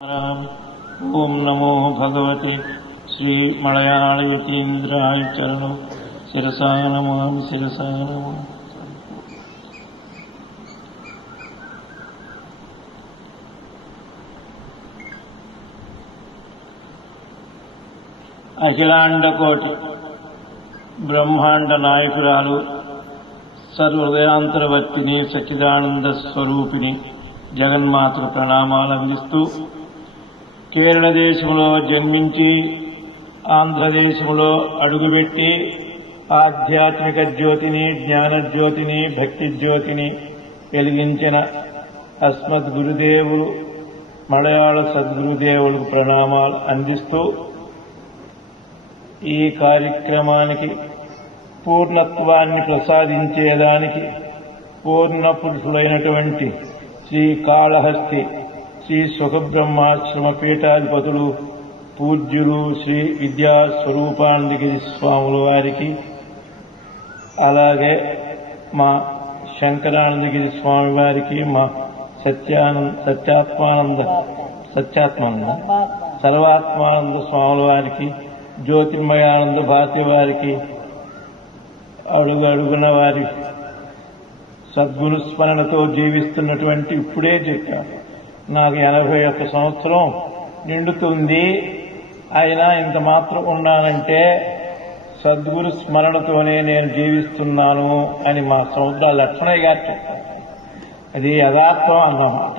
ओम नमो भगवते श्री मलयाळयतीन्द्राय चरणौ शिरसा नमामि शिरसा नमामि। అఖిలాండకోటి బ్రహ్మాండ నాయకురాలు సర్వహృదయాంతరవర్తిని సచ్చిదానంద స్వరూపిణి జగన్మాతకు ప్రణామాలు అందిస్తూ కేరళ దేశంలో జన్మించి ఆంధ్రదేశంలో అడుగుపెట్టి ఆధ్యాత్మిక జ్యోతిని జ్ఞాన జ్యోతిని భక్తి జ్యోతిని వెలిగించిన అస్మద్ గురుదేవులు మలయాళ సద్గురుదేవులకు ప్రణామాలు అందిస్తూ ఈ కార్యక్రమానికి పూర్ణత్వాన్ని ప్రసాదించేదానికి పూర్ణ పురుషులైనటువంటి శ్రీకాళహస్తి శ్రీ సుఖబ్రహ్మాశ్రమ పీఠాధిపతులు పూజ్యులు శ్రీ విద్యాస్వరూపానందగిరి స్వాముల వారికి, అలాగే మా శంకరానందగిరి స్వామి వారికి, మా సర్వాత్మానంద స్వాముల వారికి, జ్యోతిర్మయానంద భారతి వారికి, అడుగు అడుగున వారి సద్గురు స్మరణతో జీవిస్తున్నటువంటి ఇప్పుడే చెప్పారు నాకు 81 సంవత్సరం నిండుతుంది, అయినా ఇంత మాత్రం ఉన్నానంటే సద్గురు స్మరణతోనే నేను జీవిస్తున్నాను అని మా సముద్రాల లక్ష్మణయ్య గారు చెప్పారు. అది యథార్థం అన్నమాట.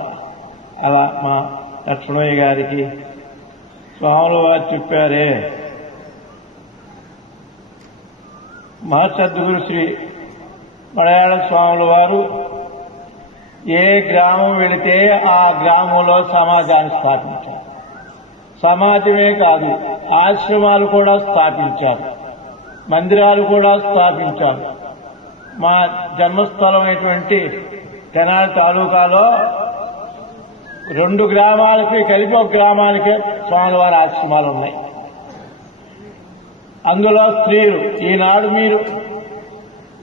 అలా మా లక్ష్మణయ్య గారికి స్వాముల వారు చెప్పారే, మహాసద్గురు శ్రీ మలయాళ స్వాముల వారు ఏ గ్రామం వెళితే ఆ గ్రామంలో సమాజాన్ని స్థాపించారు. సమాజమే కాదు, ఆశ్రమాలు కూడా స్థాపించారు, మందిరాలు కూడా స్థాపించారు. మా జన్మస్థలమైనటువంటి తెనాలి తాలూకాలో 2 గ్రామాలకి కలిపి ఒక గ్రామానికే స్వాముల వారి ఆశ్రమాలు ఉన్నాయి. అందులో స్త్రీలు ఈనాడు మీరు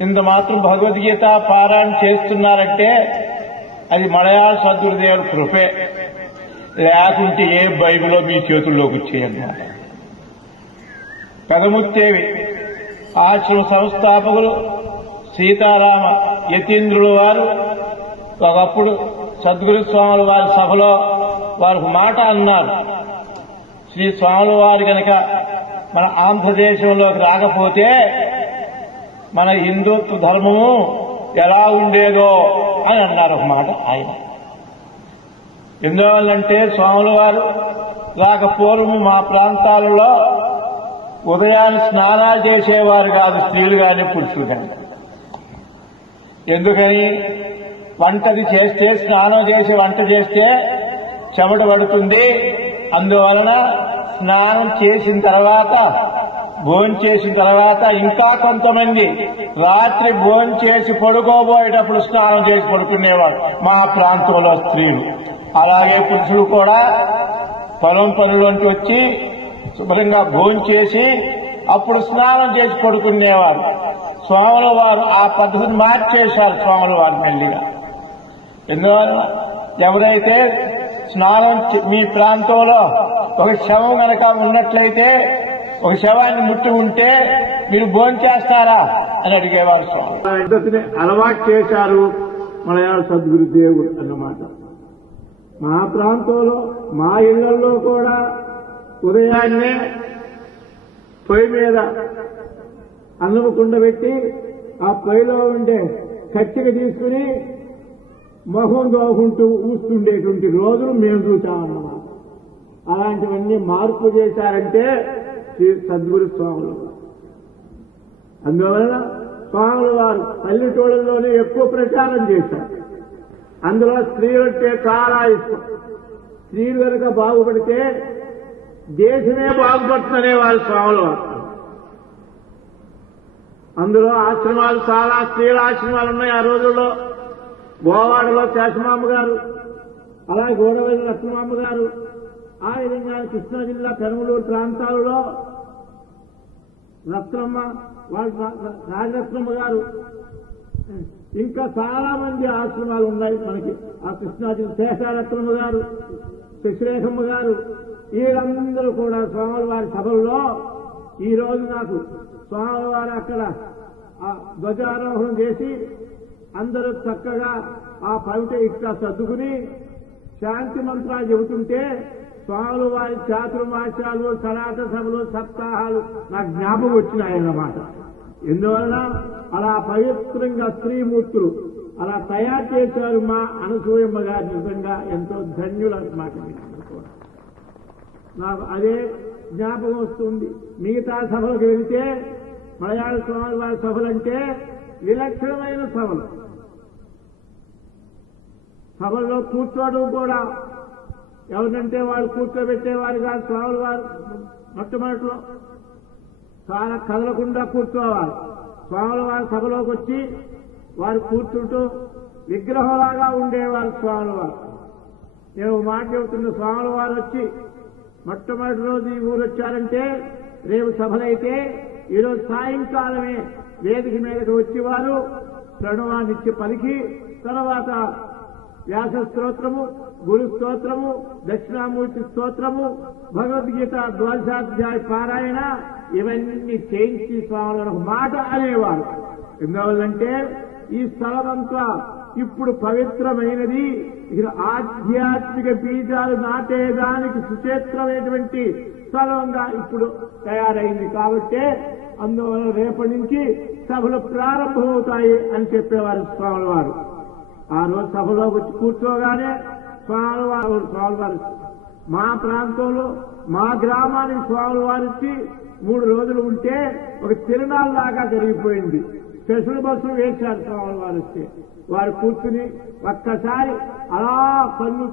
ఇంత మాత్రం భగవద్గీత పారాయణ చేస్తున్నారంటే అది మలయాళ సద్గురుదేవుల కృపే, లేకుంటే ఏ బైబిలో మీ చేతుల్లోకి వచ్చేయన్నమాట. పెదముత్తేవి ఆశ్రమ సంస్థాపకులు సీతారామ యతీంద్రుల వారు ఒకప్పుడు సద్గురు స్వాముల వారి సభలో వారు మాట అన్నారు, శ్రీ స్వాముల వారు కనుక మన ఆంధ్రదేశంలోకి రాకపోతే మన హిందుత్వ ధర్మము ఎలా ఉండేదో అని అన్నారు ఒక మాట ఆయన. ఎందువల్లంటే స్వాముల వారు రాకపోవడం మా ప్రాంతాలలో ఉదయాన్ని స్నానాలు చేసేవారు కాదు, స్త్రీలు కానీ పురుషులు కానీ. ఎందుకని? వంటది చేస్తే, స్నానం చేసి వంట చేస్తే చెమట పడుతుంది. అందువలన స్నానం చేసిన తర్వాత, భోజనం చేసిన తర్వాత ఇంకా కొంతమంది రాత్రి భోజనం చేసి పడుకోబోయేటప్పుడు స్నానం చేసి పడుకునేవాడు మా ప్రాంతంలో స్త్రీలు. అలాగే పురుషులు కూడా పొలం పనులోంచి వచ్చి శుభ్రంగా భోజనం చేసి అప్పుడు స్నానం చేసి పడుకునేవారు. స్వాముల వారు ఆ పద్ధతిని మార్చేశారు. స్వాముల వారు మెల్లిగా. ఎందువల్ల ఎవరైతే స్నానం మీ ప్రాంతంలో ఒక శవం కనుక ఉన్నట్లయితే, ఒక శవాన్ని ముట్టి ఉంటే మీరు భోజనం చేస్తారా అని అడిగేవారు స్వామి. పద్ధతిని అలవాటు చేశారు మలయాళ సద్గురుదేవుడు అన్నమాట. మా ప్రాంతంలో మా ఇళ్లలో కూడా ఉదయాన్నే పొయ్యి మీద అన్నము కుండ పెట్టి ఆ పొయ్యిలో ఉండే కచ్చిక తీసుకుని మొహం దోకుంటూ ఊస్తుండేటువంటి రోజులు మేము చూసామన్నమాట. అలాంటివన్నీ మార్పు చేశారంటే శ్రీ సద్గురు స్వాములు. అందువలన స్వాముల వారు పల్లెటూళ్ళలోనే ఎక్కువ ప్రచారం చేశారు. అందులో స్త్రీలంటే చాలా ఇష్టం. స్త్రీలు కనుక బాగుపడితే దేశమే బాగుపడుతుందనే వారు స్వాముల వారు. అందులో ఆశ్రమాలు చాలా స్త్రీల ఆశ్రమాలు ఉన్నాయి ఆ రోజుల్లో. గోవాడలో శాసమామ్మ గారు, అలాగే గోడవల్లి లక్ష్మమ్మ గారు, ఆ విధంగా కృష్ణా జిల్లా పెనమలూరు ప్రాంతాలలో రత్నమ్మ, రాజరత్నమ్మ గారు, ఇంకా చాలా మంది ఆశ్రమాలు ఉన్నాయి మనకి. ఆ కృష్ణా జిల్లా శేషారత్నమ్మ గారు, శశిరేఖమ్మ గారు వీళ్ళందరూ కూడా స్వామివారి సభల్లో ఈ రోజు నాకు స్వామివారు అక్కడ ధ్వజారోహణం చేసి అందరూ చక్కగా ఆ పవిట ఇట్లా సర్దుకుని శాంతి మంత్రాలు చెబుతుంటే స్వాములు వారి చాతుర్మాసాలు సనాత సభలు సప్తాహాలు నాకు జ్ఞాపకం వచ్చినాయన్నమాట. ఎందువలన అలా పవిత్రంగా స్త్రీమూర్తులు అలా తయారు చేశారు మా అనసూయమ్మ గారు. నిజంగా ఎంతో ధన్యులన్నమాట. నాకు అదే జ్ఞాపకం వస్తుంది. మిగతా సభలకు వెళితే మలయాళ స్వామి వారి సభలంటే విలక్షణమైన సభలు. సభల్లో కూర్చోవడం కూడా ఎవరంటే వాళ్ళు కూర్చోబెట్టేవారు కాదు. స్వాములు వారు మొట్టమొదటిలో చాలా కదలకుండా కూర్చోవాలి. స్వాముల వారి సభలోకి వచ్చి వారు కూర్చుంటూ విగ్రహంలాగా ఉండేవారు స్వాముల వారు. నేను మాట చెబుతున్న స్వాముల వారు వచ్చి మొట్టమొదటి రోజు ఈ ఊరు వచ్చారంటే రేపు సభలైతే ఈరోజు సాయంకాలమే వేదిక మీదకి వచ్చేవారు ప్రణవాన్నిచ్చి పలికి తర్వాత వ్యాస స్తోత్రము, గురు స్తోత్రము, దక్షిణామూర్తి స్తోత్రము, భగవద్గీత ద్వాదశాధ్యాయ పారాయణ ఇవన్నీ చేయించి స్వాములు ఒక మాట అనేవారు. ఎందువల్లంటే ఈ స్థలమంతా ఇప్పుడు పవిత్రమైనది. ఇక ఆధ్యాత్మిక బీజాలు నాటేదానికి సుచేత్రమైనటువంటి స్థలంగా ఇప్పుడు తయారైంది. కాబట్టి అందువల్ల రేపటి నుంచి సభలు ప్రారంభమవుతాయి అని చెప్పేవారు స్వాముల వారు. ఆ రోజు సభలోకి వచ్చి కూర్చోగానే స్వాముల వారు మా ప్రాంతంలో మా గ్రామానికి స్వాముల వారు వచ్చి 3 రోజులు ఉంటే ఒక తిరునాళ్ళలాగా జరిగిపోయింది. స్పెషల్ బస్సులు వేశారు స్వాముల వారు వస్తే. వారు కూర్చుని ఒక్కసారి అలా కన్ను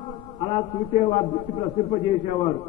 అలా చూసేవారు, దృష్టి ప్రసింపజేసేవారు.